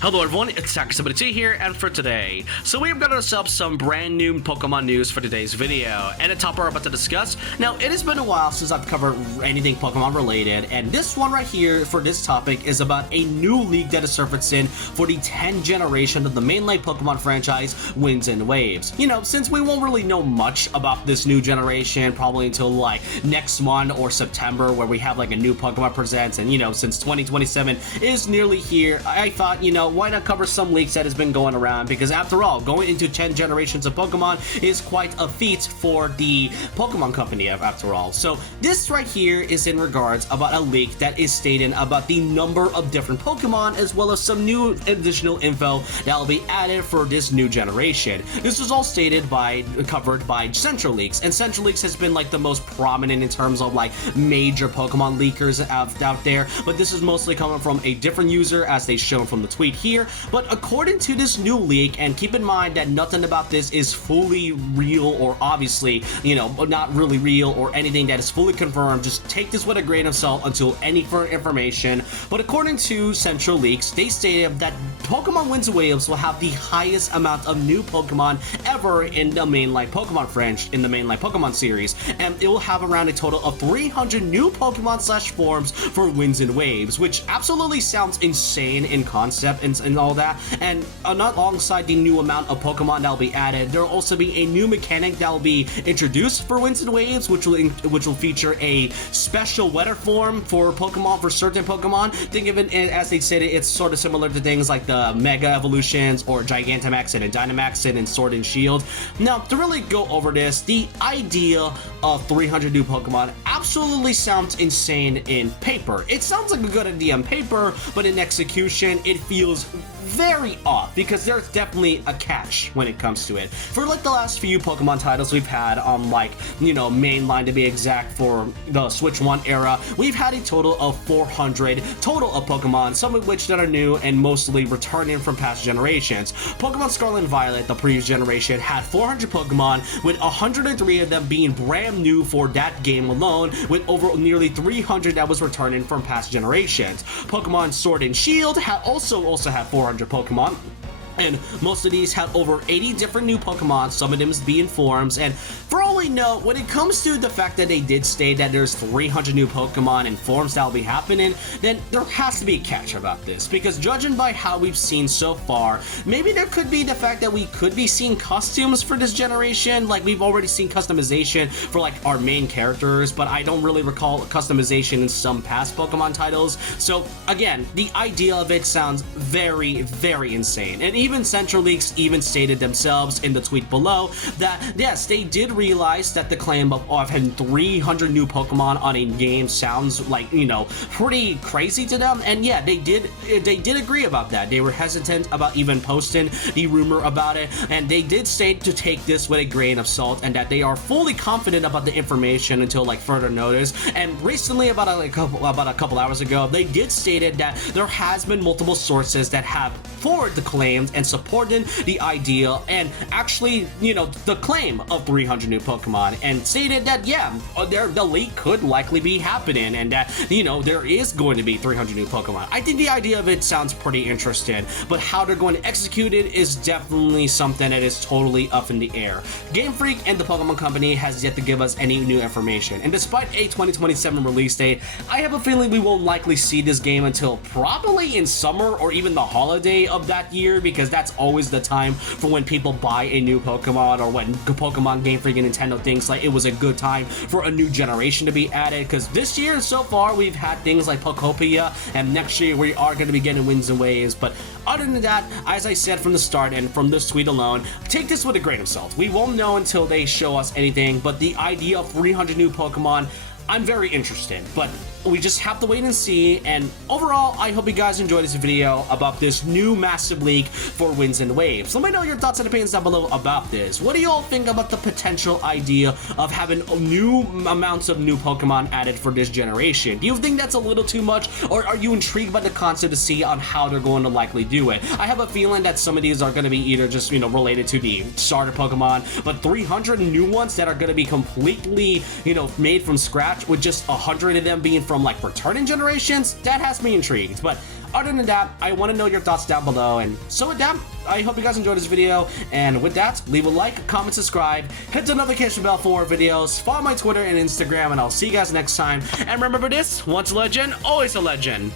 Hello everyone, it's Tax72 here, and for today, we've got ourselves some brand new Pokemon news for today's video, and the top we're about to discuss. Now, it has been a while since I've covered anything Pokemon related, and this one right here for this topic is about a new leak that is surfacing for the 10th generation of the mainline Pokemon franchise, Winds and Waves. You know, since we won't really know much about this new generation, probably until like next month or September, where we have like a new Pokemon Presents, and you know, since 2027 is nearly here, I thought, you know, why not cover some leaks that has been going around, because after all, going into 10 generations of Pokemon is quite a feat for the Pokemon company after all. So this right here is in regards about a leak that is stating about the number of different Pokemon, as well as some new additional info that will be added for this new generation. This was all covered by Central Leaks, and Central Leaks has been like the most prominent in terms of like major Pokemon leakers out there, but this is mostly coming from a different user, as they shown from the tweet here. But according to this new leak, and keep in mind that nothing about this is fully real, or obviously, you know, not really real or anything that is fully confirmed, just take this with a grain of salt until any further information. But according to Central Leaks, they stated that Pokemon Winds and Waves will have the highest amount of new Pokemon ever in the mainline Pokemon franchise, in the mainline Pokemon series, and it will have around a total of 300 new Pokemon / forms for Winds and Waves, which absolutely sounds insane in concept and all that. And alongside the new amount of Pokemon that will be added, there will also be a new mechanic that will be introduced for Winds and Waves, which will feature a special weather form for Pokemon, for certain Pokemon. Think of it as they said, it's sort of similar to things like the Mega Evolutions or Gigantamax and Dynamax and Sword and Shield. Now, to really go over this, the idea of 300 new Pokemon absolutely sounds insane in paper. It sounds like a good idea on paper, but in execution, it feels very off, because there's definitely a catch when it comes to it. For like the last few Pokemon titles we've had on, like, you know, mainline to be exact, for the Switch 1 era, we've had a total of 400 total of Pokemon, some of which that are new and mostly returning from past generations. Pokemon Scarlet and Violet, the previous generation, had 400 Pokemon, with 103 of them being brand new for that game alone, with over nearly 300 that was returning from past generations. Pokemon Sword and Shield also had 400 Pokemon, and most of these have over 80 different new Pokemon, some of them being forms. And for all we know, when it comes to the fact that they did state that there's 300 new Pokemon and forms that will be happening, then there has to be a catch about this, because judging by how we've seen so far, maybe there could be the fact that we could be seeing costumes for this generation. Like, we've already seen customization for like our main characters, but I don't really recall customization in some past Pokemon titles. So again, the idea of it sounds very, very insane. And even Central Leaks even stated themselves in the tweet below that yes, they did realize that the claim of having 300 new Pokemon on a game sounds like, you know, pretty crazy to them. And yeah, they did agree about that. They were hesitant about even posting the rumor about it, and they did state to take this with a grain of salt, and that they are fully confident about the information until like further notice. And recently, about a couple hours ago, they did stated that there has been multiple sources that have forwarded the claims and supported the idea and actually, you know, the claim of 300 new Pokemon, and stated that yeah, the leak could likely be happening, and that, you know, there is going to be 300 new Pokemon. I think the idea of it sounds pretty interesting, but how they're going to execute it is definitely something that is totally up in the air. Game Freak and the Pokemon Company has yet to give us any new information, and despite a 2027 release date, I have a feeling we won't likely see this game until probably in summer or even the holiday of that year, because that's always the time for when people buy a new Pokemon, or when Pokemon, Game Freak, and Nintendo thinks like it was a good time for a new generation to be added. Because this year so far we've had things like Pokopia, and next year we are going to be getting Winds and Waves. But other than that, as I said from the start and from this tweet alone, take this with a grain of salt. We won't know until they show us anything, but the idea of 300 new Pokemon, I'm very interested, but we just have to wait and see. And overall, I hope you guys enjoyed this video about this new massive leak for Winds and Waves. Let me know your thoughts and opinions down below about this. What do you all think about the potential idea of having new amounts of new Pokemon added for this generation? Do you think that's a little too much, or are you intrigued by the concept to see on how they're going to likely do it? I have a feeling that some of these are going to be either just, you know, related to the starter Pokemon, but 300 new ones that are going to be completely, you know, made from scratch, with just 100 of them being from like returning generations, that has me intrigued. But other than that, I want to know your thoughts down below. And so with that, I hope you guys enjoyed this video. And with that, leave a like, comment, subscribe, hit the notification bell for more videos, follow my Twitter and Instagram, and I'll see you guys next time. And remember this, once a legend, always a legend.